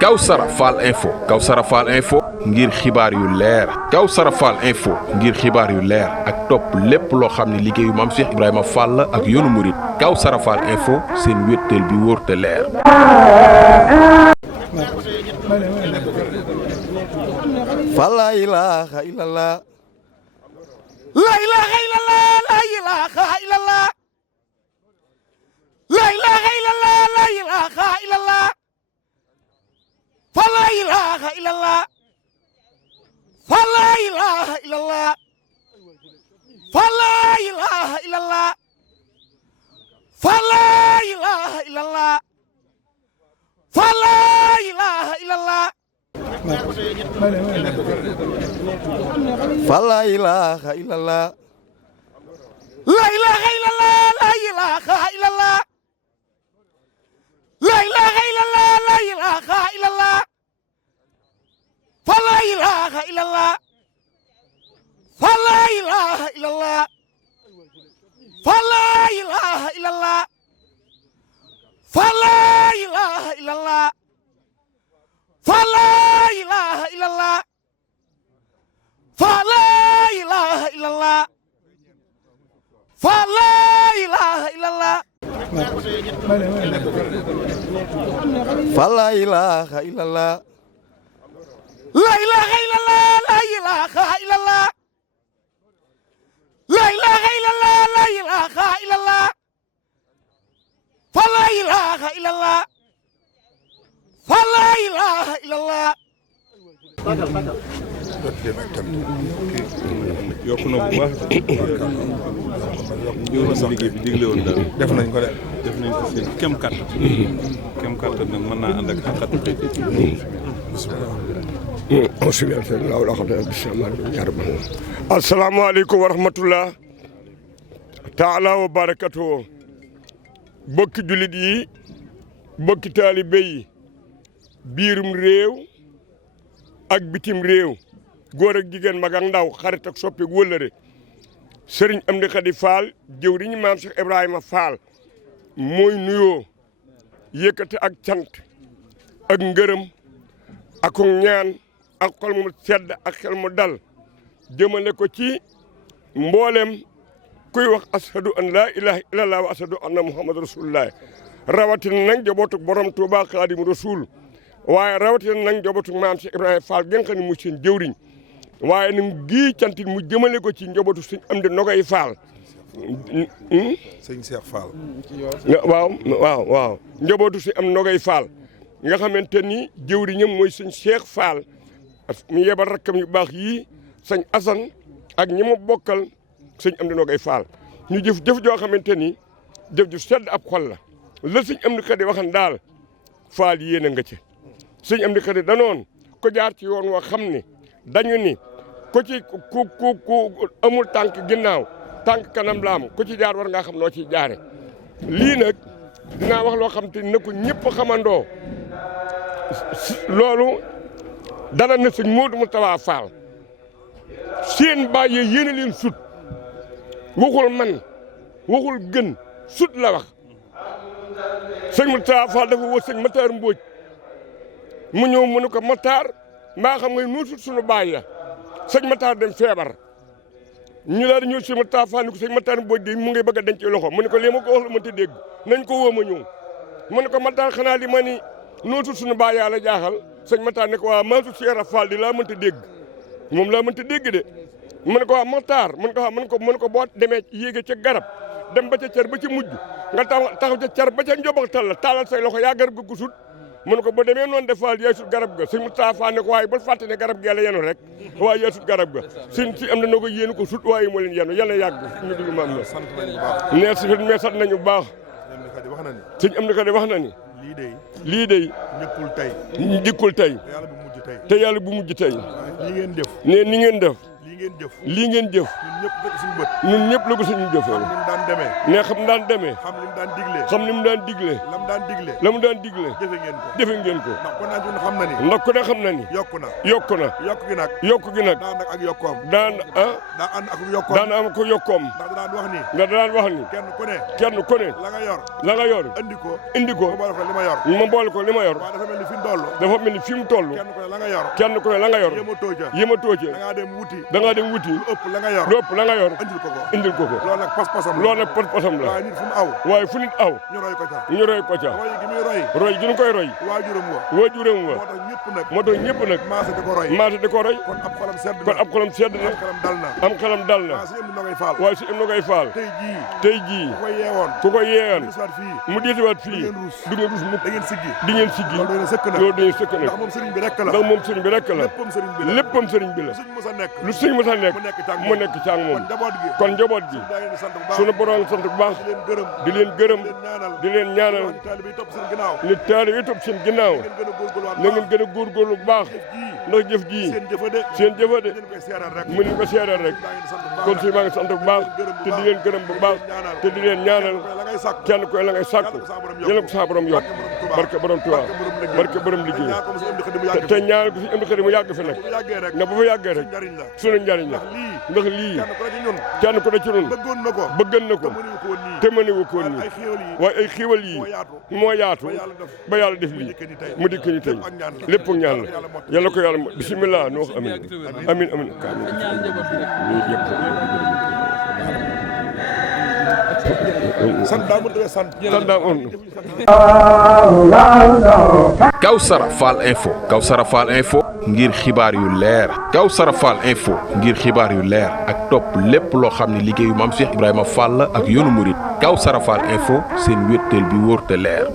Kawsara Fall Info ngir xibaar yu leer Kawsara Fall Info ngir xibaar yu leer ak topp lépp loo xam ne liggéeyu Maam Cheikh Ibrahima Fall ak yoonu murit Kawsara Fall Info seen wéttal bi wóor te leer. La ilaha illallah, la ilaha illallah, la ilaha illallah, la ilaha illallah, la ilaha illallah, la ilaha illallah, la ilaha illallah, la ilaha illallah, la ilaha illallah, la ilaha illallah. La ilaha illallah, la ilaha illallah, la ilaha illallah, la ilaha illallah, la ilaha illallah, la ilaha illallah, la ilaha illallah, la ilaha illallah, la ilaha illallah. La ilaha illallah, la ilaha illallah, la ilaha illallah, la ilaha illallah, la ilaha illallah, la ilaha illallah, la ilaha illallah, la ilaha illallah, la ilaha illallah. La ilaha illallah. yokku na bu baax yow na liggéey bi digle woon daal def nañ ko seen kem kattan nag mën naa ànd ak xaqatu asalaamaaleykum wa rahmatullah taala wa barakatuhu bokki jullit yi bokki taalibe yi biirum réew ak bitim réew góor ak jigéen mag ak ndaw xarit ak soppi wëllëre sëriñ Amdi Khady Fall jëwriñu Maam Cheikh Ibrahima Fall mooy nuyoo yëkkati ak cant ak ngërëm ak ñaan ak xol mu sedd ak xel mu dal jëmale ko ci mboolem kuy wax ashadu an laa ilaha illallah wa ashadu anna muhammad rasulullah rawatina nag jabootu borom Touba Xaadimu Rasuul waaye rawatina nag njabootu Maam Cheikh Ibrahima Fall gi nga xam ne mu seen jëwriñ waaye nag gii cantit mu jëmale ko ci njabootu sëñ Amdi Nogay Fall. sëñ Cheikh Fall. waaw njabootu sëñ Amdi Nogay Fall nga xamante ni jëwriñam mooy sëñ Cheikh Fall mu yebal rakkam yu baax yii sëñ Assane ak ñi mu bokkal sëñ Amdi Nogay Fall ñu jëf joo xamante ni jëf ju sedd ab xol la sëñ Amdi Khady waxan daal Fall yéene nga ci. sëñ Amdi Khady danoon ko jaar ci yoon woo xam ne dañu ni ku ci ku amul tànk ginnaaw tànk kanam la am ku ci jaar war ngaa xam noo ciy jaare lii nag dinaa wax loo xam te na ko ñëpp xamandoo loolu dara na sëñ Modou Moustapha Fall seen bàyyi yéene leen sut waxul man waxul gën sut la wax sëñ Moustapha Fall dafa woo sëñ Matar Mbodj mu ñëw mu ne ko Matar mbaa xam nga noo sut suñu baay ya sëñ Matar dem feebar ñu la ñëw sëñ Matar Fall ni ko sëñ Matar Mbodj de mu ngi bëgg a denc loxo mu ne ko lii ma ko wax la mënta dégg nañ ko woo ma ñëw mu ne ko Matar xanaa li ma ni noo sut suñu baay yaa la jaaxal sëñ Matar ne ko waa maa sut Cheikh Fall di laa mënta dégg moom laa mënta dégg de mu ne ko waa Matar mu ne ko boo demee yéege ca garab dem ba ca car ba ca mujj nga taxaw ca car ba ca njobaxtal la taalal say loxo yaa garab ga ko sut mu ne ko ba demee noonu defal yaay sut garab ga sëñ Moustapha ne ko waaye ba fàtte ne garab gi yàlla yenu rek waaye yaay sut garab ga sëñ si am na ko yéenu ko sut waaye moo leen yenu yàlla yàgg ñu dugg maam la mais sant nañu bu baax sëñ Amdi Khady wax na ni lii dey ñëppul tey dikkul tey te yàlla bu mujj tey li ngeen def ne ni ngeen def lii ngeen jëf ñun ñëpp la ko suñu jëfee ne xam daan demee xam ni mu daan digle la mu daan digle jëfe ngeen ko ndax ku ne xam na ni yokku gi nag daan am ko yokkoom nga daan wax ni kenn ku ne la nga yor indi ko ma boole ko li ma yor dafa mel ni fi mu toll kenn ku ne la nga yor yëmatoo ca da ngaa dem wuti lu ëpp la nga yor indil ko loolu nag pas-pasam la waaye fu nit aw ñu roy ko ca roy gi ñu koy roy waajuram wa moo tax ñëpp nag maase di ko roy kon ab xolam sedd na am xelam dal na waaye si am na koy faal tey jii ku ko yeewoon mu deetiwaat fii du ngeen rus mukk di ngeen siggi loolu dañuy sëkk nag ndax moom sëriñ bi rekk la léppam sëriñ bi la lu sëriñ mos a nekk mu nekk caag moom kon njaboot gi sunu borom sant bu baax di leen gërëm di leen ñaanal ni taalibe yi topp seen ginnaaw na ngeen gën a góorgóorlu bu baax ndax jëf ji seen jëfa de mu ñu ko seeral rek kon si maa ngi sant bu baax te di leen gërëm bu baax te di leen ñaanal kenn koy la ngay sàkku yéen a ko saa borom yokk barke borom Tuubaa barke borom liggéey te ñaanal ko si indi xëy mu yàgg fi nag na bu fa yàggee rek sunu njariñ la ndax lii kenn ku ne ci ñun bëggan na ko te mënewu ko nii waaye ay xiiwal yi moo yaatu ba yàlla def lii mu dikk ni tey lépp ñaan la yàlla ko yàlla bisimilah nu wax amin amin amin Kawsara Fall Info Kawsara Fall Info ngir xibaar yu leer Kawsara Fall Info ngir xibaar yu leer ak topp lépp loo xam ne liggéeyu Maam Cheikh Ibrahima Fall ak yoonu murit Kawsara Fall Info seen wéttal bi wóor te leer